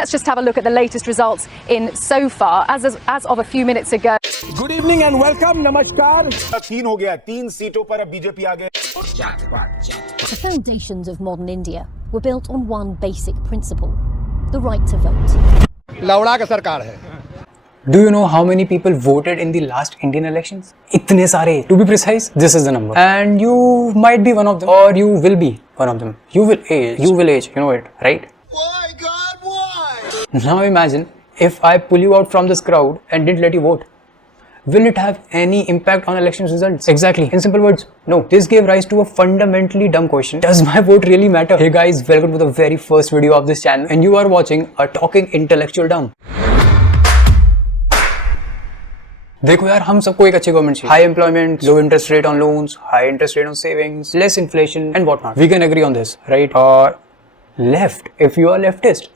Let's just have a look at the latest results in so far. As of a few minutes ago. Good evening and welcome. Namaskar. 3 हो गया, 3 सीटों पर अब BJP आ गए. The foundations of modern India were built on one basic principle: the right to vote. लवड़ा का सरकार है. Do you know how many people voted in the last Indian elections? इतने सारे. To be precise, this is the number. And you might be one of them, or you will be one of them. You will age. You know it, right? Why, God, why? Now imagine if I pull you out from this crowd and didn't let you vote. Will it have any impact on election results? Exactly. In simple words, no. This gave rise to a fundamentally dumb question. Does my vote really matter? Hey guys, welcome to the very first video of this channel, and you are watching a talking intellectual dumb. देखो यार, हम सबको एक अच्छी government चाहिए. High employment, low interest rate on loans, high interest rate on savings, less inflation and whatnot. We can agree on this, right? Or left, if you are leftist.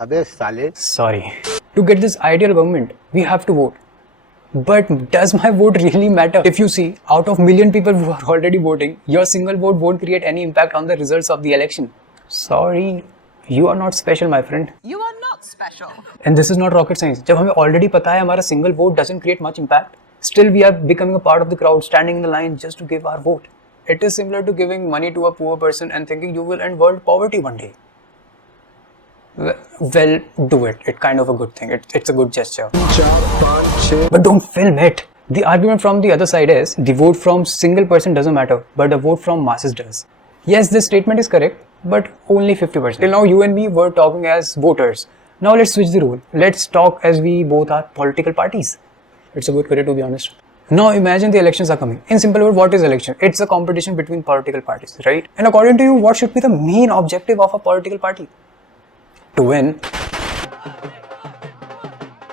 अबे साले. Sorry. To get this ideal government, we have to vote. But does my vote really matter? If you see, out of million people who are already voting, your single vote won't create any impact on the results of the election. Sorry, you are not special, my friend. You are not special. And this is not rocket science. जब हमें already पता है हमारा single vote doesn't create much impact, still we are becoming a part of the crowd, standing in the line just to give our vote. It is similar to giving money to a poor person and thinking you will end world poverty one day. Well, do it. It's kind of a good thing. It's a good gesture. But don't film it. The argument from the other side is the vote from single person doesn't matter, but the vote from masses does. Yes, this statement is correct, but only 50%. Till now, you and me were talking as voters. Now let's switch the role. Let's talk as we both are political parties. It's a good career, to be honest. Now imagine the elections are coming. In simple words, what is election? It's a competition between political parties, right? And according to you, what should be the main objective of a political party? To win.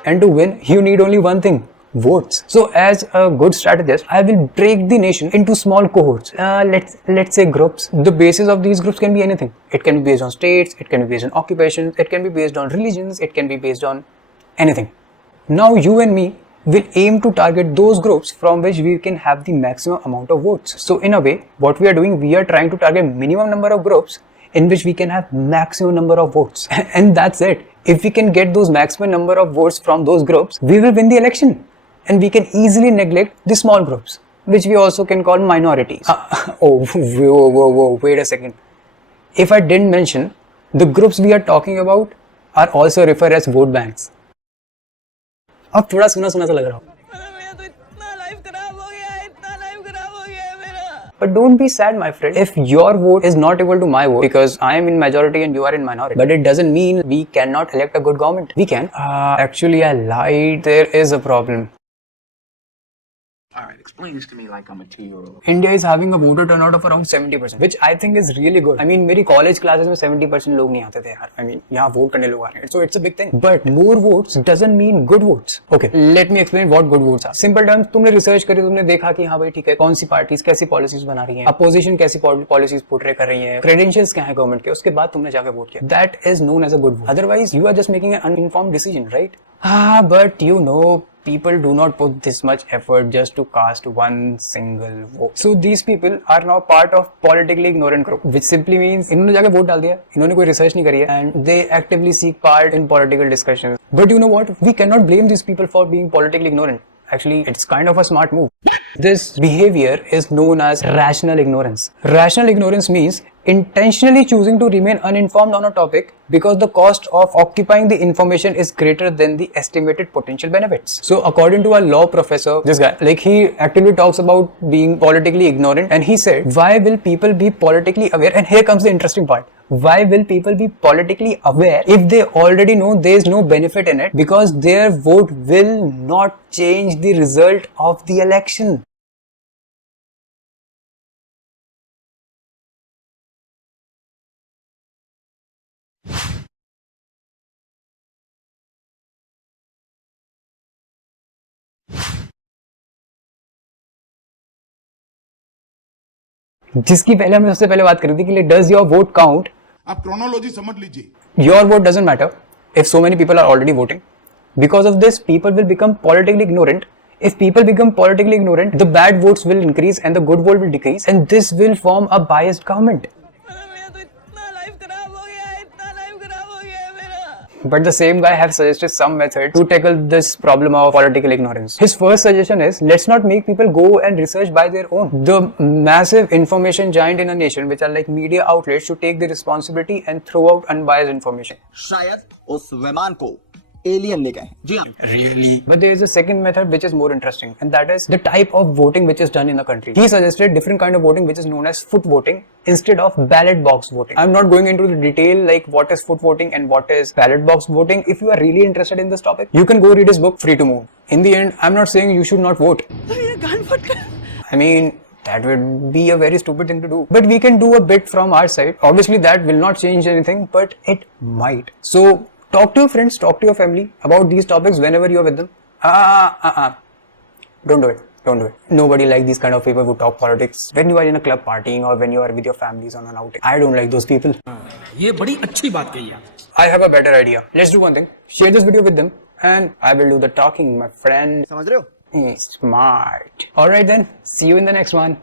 And to win, you need only one thing: votes. So as a good strategist, I will break the nation into small cohorts. Let's say groups. The basis of these groups can be anything. It can be based on states, it can be based on occupations, it can be based on religions, it can be based on anything. Now you and me will aim to target those groups from which we can have the maximum amount of votes. So in a way, what we are doing, we are trying to target minimum number of groups in which we can have maximum number of votes. And that's it. If we can get those maximum number of votes from those groups, we will win the election. And we can easily neglect the small groups, which we also can call minorities. Whoa, wait a second. If I didn't mention, the groups we are talking about are also referred as vote banks. अब थोड़ा सुना सा लग रहा हो. But don't be sad, my friend. If your vote is not equal to my vote, because I am in majority and you are in minority, but it doesn't mean we cannot elect a good government. We can. Actually, I lied. There is a problem. Alright, explain this to me like I'm a 2-year-old. India is having a voter turnout of around 70%, which I think is really good. I mean, मेरी college classes में 70% लोग नहीं आते थे यार. I mean, यहाँ vote करने लोग आ रहे हैं. So it's a big thing. But more votes doesn't mean good votes. Okay, let me explain what good votes are. Simple terms, तुमने research करी, तुमने देखा कि हाँ भाई ठीक है, कौन सी parties कैसी policies बना रही हैं, opposition कैसी policies portray कर रही हैं, credentials क्या है government के, उसके बाद तुमने जाकर vote किया. That is known as a good vote. Otherwise, you are just making an uninformed decision, right? But you know, people do not put this much effort just to cast one single vote. So these people are now part of politically ignorant group, which simply means इन्होंने जाके vote डाल दिया, इन्होंने कोई research नहीं करी है, and they actively seek part in political discussions. But you know what? We cannot blame these people for being politically ignorant. Actually, it's kind of a smart move. This behavior is known as rational ignorance. Rational ignorance means intentionally choosing to remain uninformed on a topic because the cost of occupying the information is greater than the estimated potential benefits. So according to a law professor, this guy, like he actively talks about being politically ignorant, and he said, why will people be politically aware? And here comes the interesting part. Why will people be politically aware if they already know there is no benefit in it, because their vote will not change the result of the election? जिसकी पहले हमने सबसे पहले बात करी थी कि does your vote count? आप क्रोनोलॉजी समझ लीजिए. Your vote doesn't matter if so many people are already voting. Because of this, people will become politically ignorant. If people become politically ignorant, the bad votes will increase and the good vote will decrease, and this will form a biased government. But the same guy have suggested some method to tackle this problem of political ignorance. His first suggestion is, let's not make people go and research by their own. The massive information giant in a nation, which are like media outlets, should take the responsibility and throw out unbiased information. शायद उस विमान को alien ले गए। जी हाँ। Really? But there is a second method which is more interesting, and that is the type of voting which is done in the country. He suggested different kind of voting which is known as foot voting instead of ballot box voting. I'm not going into the detail like what is foot voting and what is ballot box voting. If you are really interested in this topic, you can go read his book Free to Move. In the end, I'm not saying you should not vote. I mean, that would be a very stupid thing to do. But we can do a bit from our side. Obviously, that will not change anything, but it might. So, talk to your friends, talk to your family about these topics whenever you're with them. Don't do it. Don't do it. Nobody likes these kind of people who talk politics when you are in a club partying or when you are with your families on an outing. I don't like those people. ये बड़ी अच्छी बात कही है। I have a better idea. Let's do one thing. Share this video with them and I will do the talking, my friend. समझ रहे हो? Smart. Alright then. See you in the next one.